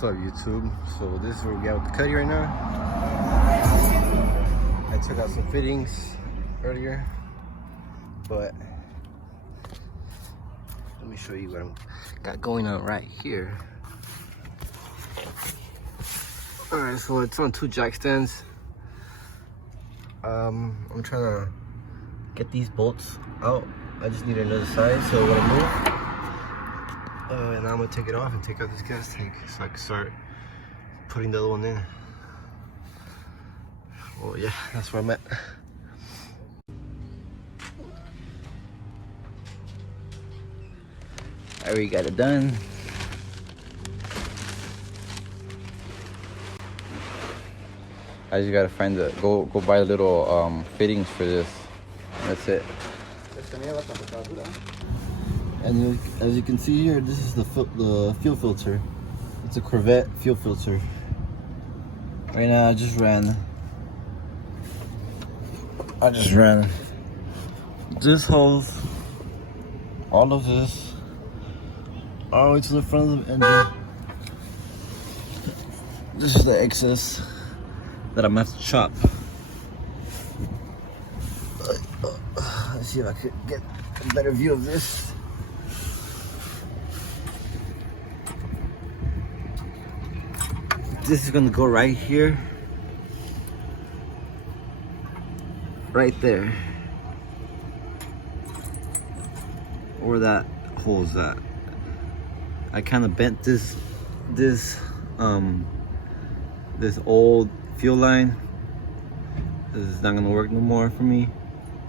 What's up, YouTube? So this is where we got with the cutty right now. I took out some fittings earlier, but let me show you what I got going on right here. Alright, so it's on 2 jack stands. I'm trying to get these bolts out. I just need another side, so when I move, and I'm gonna take it off and take out this gas tank so I can start putting the other one in. Well, yeah, that's where I'm at. I already got it done. I just gotta find the go buy the little fittings for this. That's it. And as you can see here, this is the fuel filter. It's a Corvette fuel filter. Right now, I just ran this hose, all of this, all the way to the front of the engine. This is the excess that I'm gonna have to chop. Let's see if I could get a better view of this. This is gonna go right here, right there, where that hole is at. I kind of bent this old fuel line. This is not gonna work no more for me.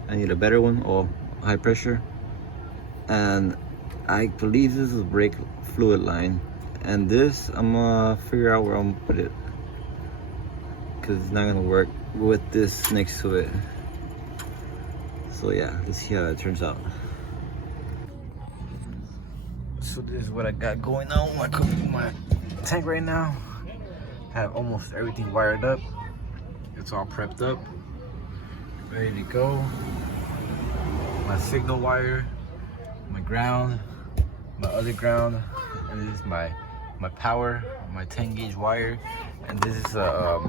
I need a better one, or high pressure. And I believe this is a brake fluid line. And this, I'm gonna figure out where I'm gonna put it, because it's not gonna work with this next to it. So yeah, let's see how it turns out. So this is what I got going on with my tank right now. I have almost everything wired up. It's all prepped up, ready to go. My signal wire, my ground, my other ground, and this is my power, my 10 gauge wire, and this is the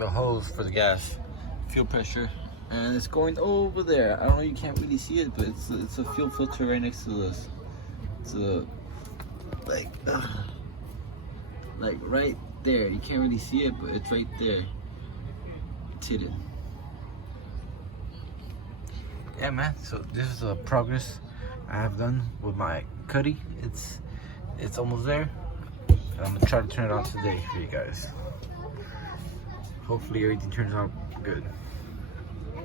hose for the gas, fuel pressure, and it's going over there. I don't know, you can't really see it, but it's a fuel filter right next to this. It's like right there. You can't really see it, but it's right there. It's hidden. Yeah, man. So this is the progress I have done with my cutty. It's almost there, and I'm gonna try to turn it on today for you guys. Hopefully everything turns out good.